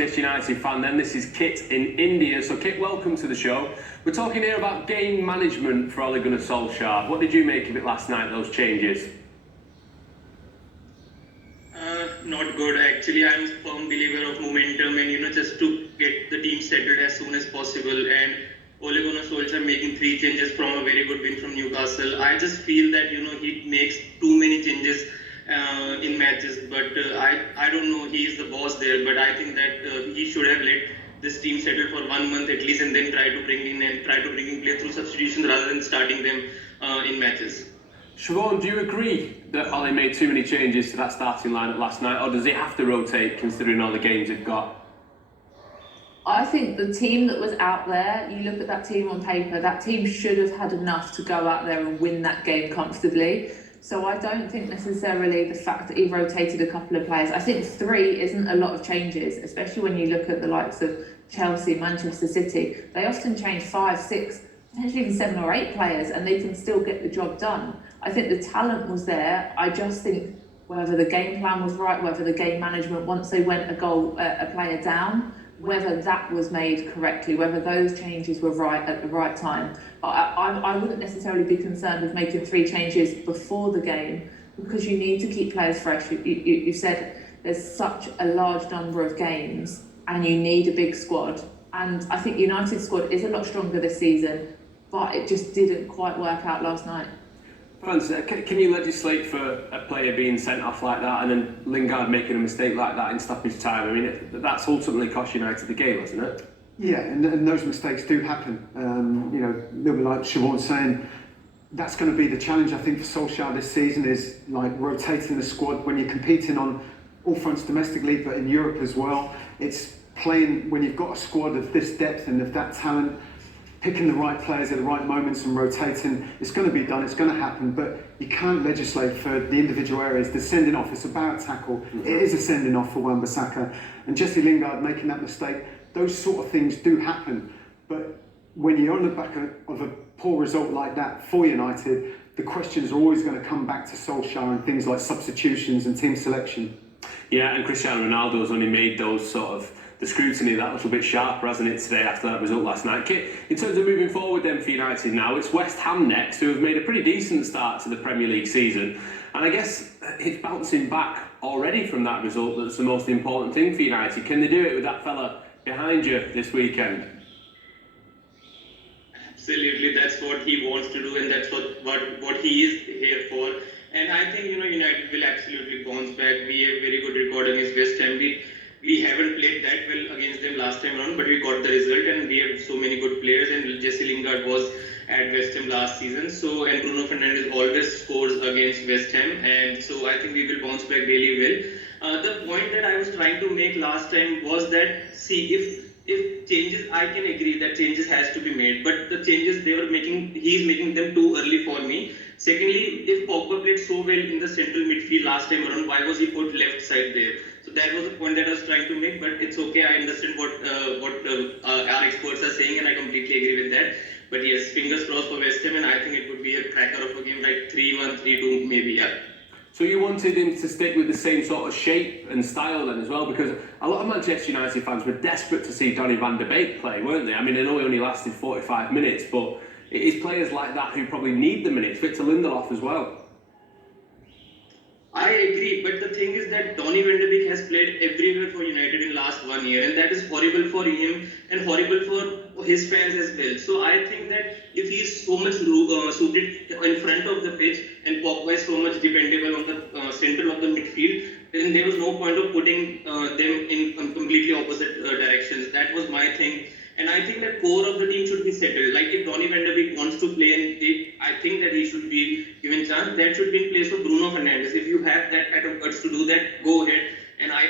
Manchester United fan then. This is Kit in India. So Kit, welcome to the show. We're talking here about game management for Ole Gunnar Solskjaer. What did you make of it last night, those changes? Not good. Actually, I'm a firm believer of momentum and, just to get the team settled as soon as possible. And Ole Gunnar Solskjaer making 3 changes from a very good win from Newcastle. I just feel that, he makes too many changes in matches. But I don't know, he is the boss there. But I think that he should have let this team settle for 1 month at least and then try to bring in play through substitution rather than starting them in matches. Siobhan, do you agree that Ole made too many changes to that starting lineup last night, or does he have to rotate considering all the games they've got? I think the team that was out there, you look at that team on paper, that team should have had enough to go out there and win that game comfortably. So I don't think necessarily the fact that he rotated a couple of players. I think 3 isn't a lot of changes, especially when you look at the likes of Chelsea, Manchester City. They often change 5, 6, potentially even 7 or 8 players, and they can still get the job done. I think the talent was there. I just think whether the game plan was right, whether the game management, once they went a player down, whether that was made correctly, whether those changes were right at the right time. I wouldn't necessarily be concerned with making 3 changes before the game, because you need to keep players fresh. You said there's such a large number of games and you need a big squad. And I think United's squad is a lot stronger this season, but it just didn't quite work out last night. Franz, can you legislate for a player being sent off like that and then Lingard making a mistake like that in stoppage time? I mean, that's ultimately cost United the game, isn't it? Yeah, and those mistakes do happen. A little bit like Siobhan's saying, that's going to be the challenge, I think, for Solskjaer this season, is like rotating the squad when you're competing on all fronts domestically, but in Europe as well. It's playing when you've got a squad of this depth and of that talent, picking the right players at the right moments and rotating. It's going to be done, it's going to happen, but you can't legislate for the individual areas. The sending off, it's about tackle. It is a sending off for Wan-Bissaka. And Jesse Lingard making that mistake, those sort of things do happen. But when you're on the back of a poor result like that for United, the questions are always going to come back to Solskjaer and things like substitutions and team selection. Yeah, and Cristiano Ronaldo's only made those sort of the scrutiny that little bit sharper, hasn't it, today after that result last night. Kit, in terms of moving forward then for United now, it's West Ham next, who have made a pretty decent start to the Premier League season. And I guess it's bouncing back already from that result that's the most important thing for United. Can they do it with that fella behind you this weekend? Absolutely, that's what he wants to do, and that's what he is here for. And I think, United will absolutely bounce back. We have a very good record against West Ham. We haven't played that well against them last time around, but we got the result, and we have so many good players, and Jesse Lingard was at West Ham last season, and Bruno Fernandes always scores against West Ham, and so I think we will bounce back really well. The point that I was trying to make last time was that, see, if changes, I can agree that changes has to be made, but the changes he's making them too early for me. Secondly, if Pogba played so well in the central midfield last time around, why was he put left side there? So that was the point that I was trying to make, but it's okay. I understand what our experts are saying, and I completely agree with that. But yes, fingers crossed for West Ham, and I think it would be a cracker of a game, like 3-1, 3-2 maybe, yeah. So you wanted him to stick with the same sort of shape and style then as well, because a lot of Manchester United fans were desperate to see Donny van de Beek play, weren't they? I mean, I know he only lasted 45 minutes, but it is players like that who probably need the minutes. Victor Lindelof as well. I agree, but the thing is that Donny van de Beek has played everywhere for United in last 1 year, and that is horrible for him and horrible for his fans as well. So I think that if he is so much suited in front of the pitch and Pogba is so much dependable on the center of the midfield, then there was no point of putting them in completely opposite directions. That was my thing. And I think that core of the team should be settled. Like if Donny van de Beek wants to play, and I think that he should be given chance, that should be in place of Bruno Fernandes. If you have that kind of guts to do that, go ahead. And I